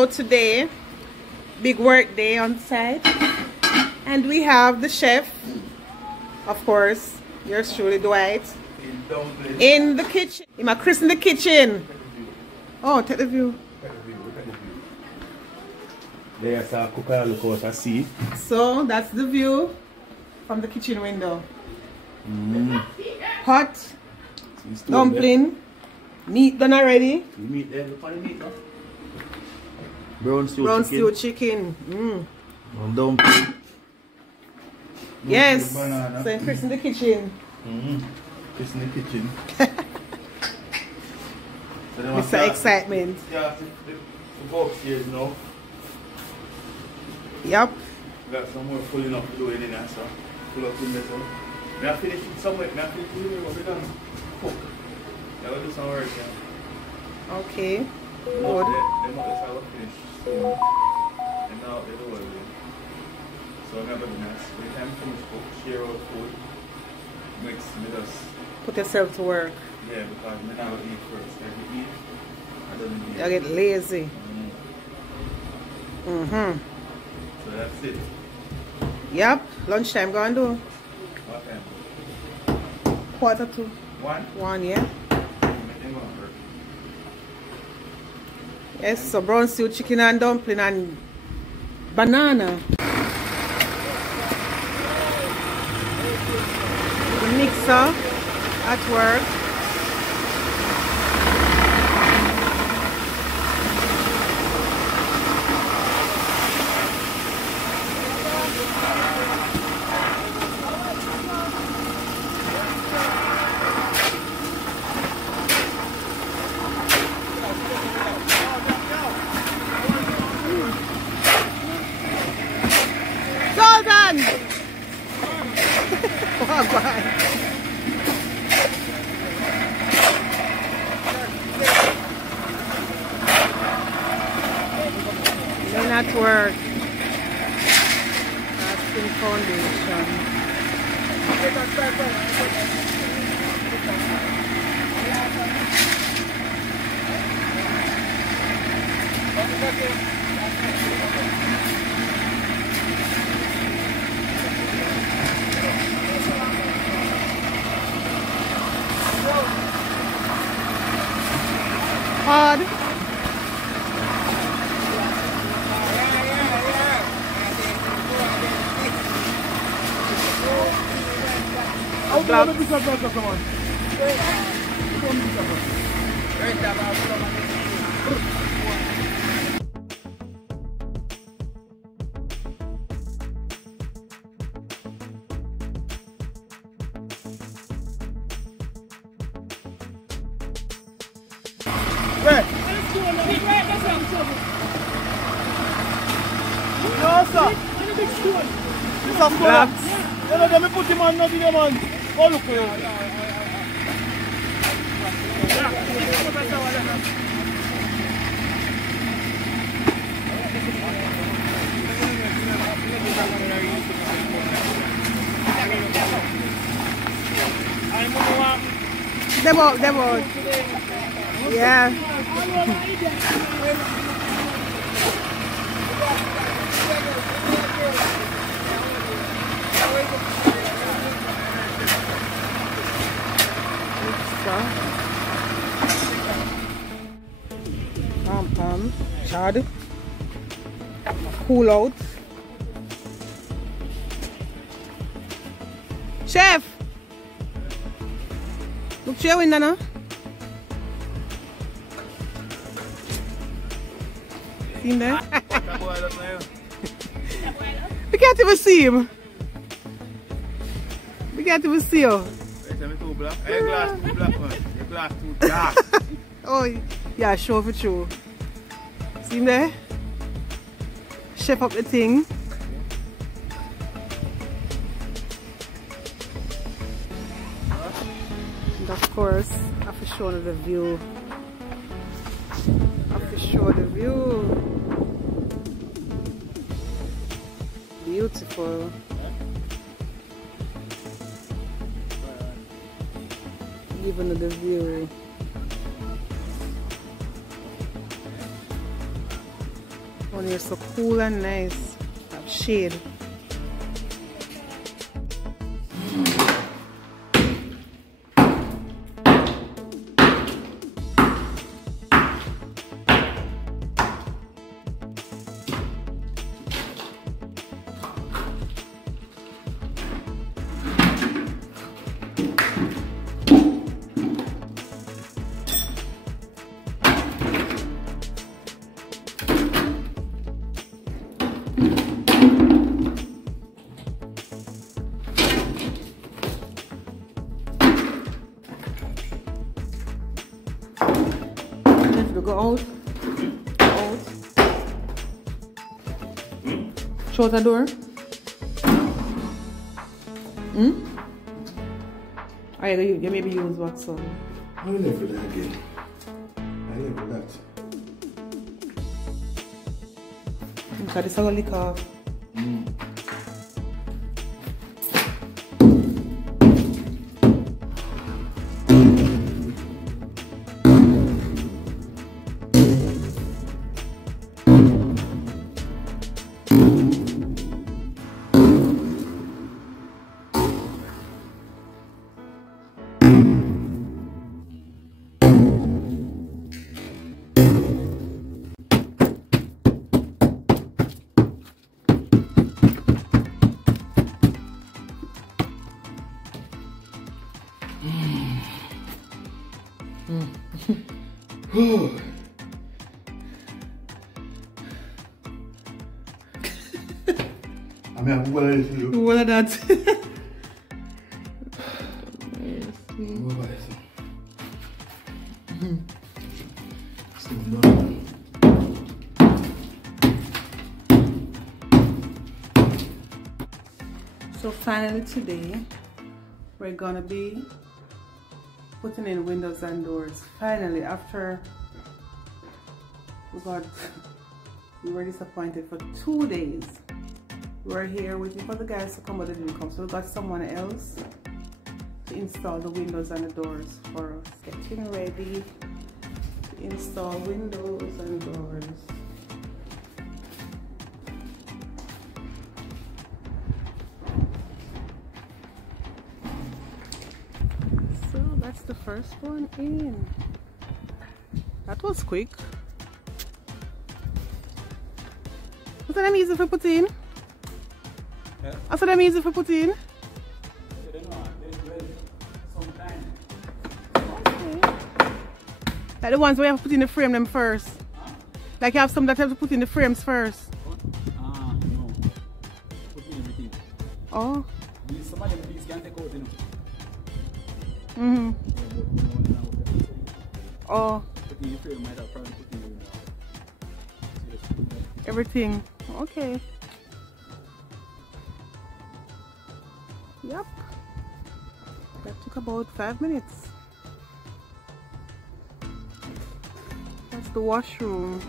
out today. Big work day on site. And we have the chef, of course, yours truly, Dwight, in the kitchen. In my Chris in the kitchen. Oh, take the view. There's a cooker look out to see. So that's the view from the kitchen window. Hot dumpling, meat done already. Meat there, look at the meat now. Brown stew chicken. And dumpling. Yes. So Chris in the kitchen. Chris in the kitchen. Mr. Excitement. Yeah, we go upstairs now. Yep. We got some more pulling up to do in there, so pull up in there. So we have finished it somewhere. We have finished it what we done. Cook. Yeah, we'll do some work, yeah. Okay. Good. They might just have a finish soon. And now they do it. So I'm gonna be nice. By the time we finish cook, share out food, mix with us. Put yourself to work. Yeah, because we now eat first. If we eat, I don't eat. You get lazy. So that's it. Yep. Lunchtime go and do. What time? 1:45. 1? 1, yeah. Yes, so brown stew chicken and dumpling and banana. The mixer at work. Then at work, casting foundation. Hard. No, sir. This is black. Let me put him on, not in the man. Oh, look for you. Demo. Yeah. Chad. Cool out. Chef! Look to your window now. See him there? We can't even see him. We can't even see you. Your glass too black, man. Your glass too dark. Oh, yeah, show for true. See him there? Chef up the thing. And of course, I have to show the view. I have to show the view. Beautiful. Even the view. When you're so cool and nice, have shade. Go out. Out. Shut the door. Alright, you maybe use wax on. I'll never that again. I'll never that. Because this is going to lick off. I mean, what is it? What are that? So finally today, we're gonna be putting in windows and doors. Finally, after we were disappointed for 2 days. We were here waiting for the guys to come, but they didn't come. So we got someone else to install the windows and the doors for us. Getting ready to install windows and doors. So that's the first one in. That was quick. Was that easy for put in? Yeah. I said them easy for put in. Okay. Like the ones where you have to put in the frame them first. Huh? Like you have some that have to put in the frames first. Ah, no. Put in everything. Oh. Some of them things can take out, you know. Mm-hmm. Oh. Put in the frame, might have probably put in Everything. Okay. Yep. That took about 5 minutes. That's the washroom.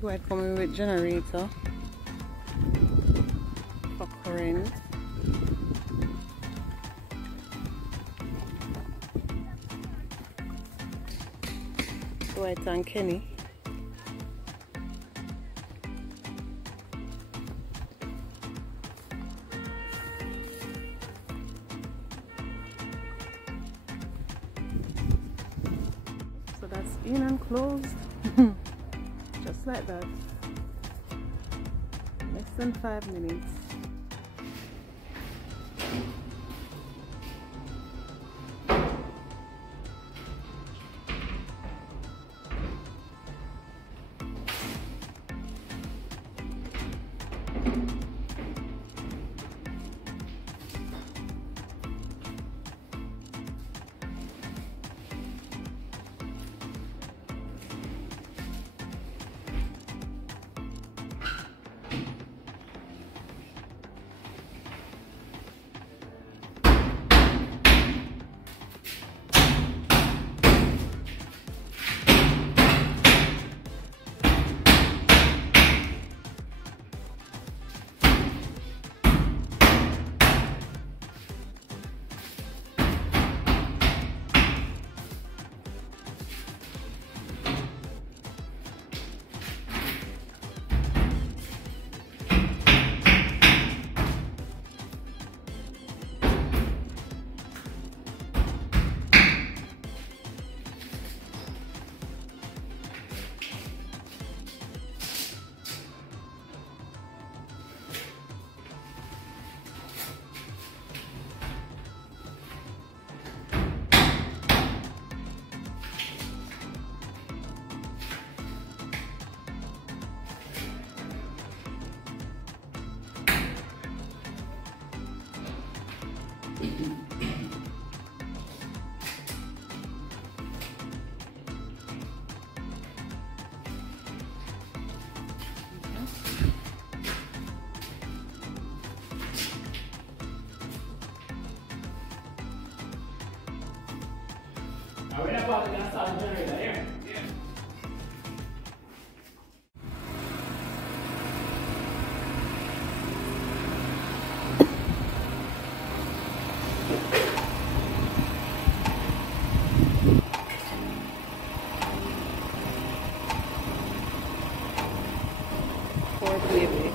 Dwight coming with generator for current. Dwight and Kenny. So that's in and closed. Just like that. Less than 5 minutes. Are we not about to start the generator here? Yeah. Poor baby.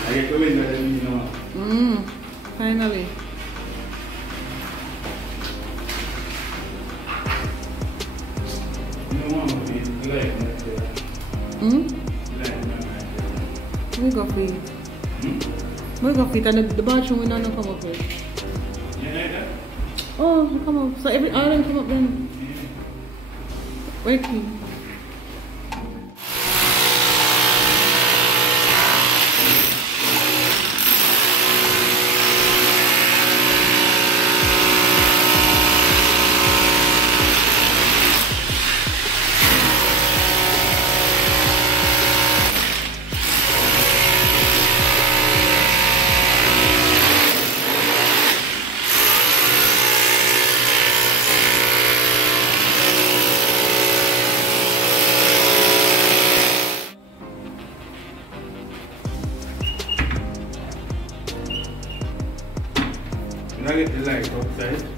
I get the window then you know. Finally. You know what I mean? We go feed. We go feed and the bathroom will not come up with. Yeah. Oh, come up. So every island come up then. Wait. I get the light outside.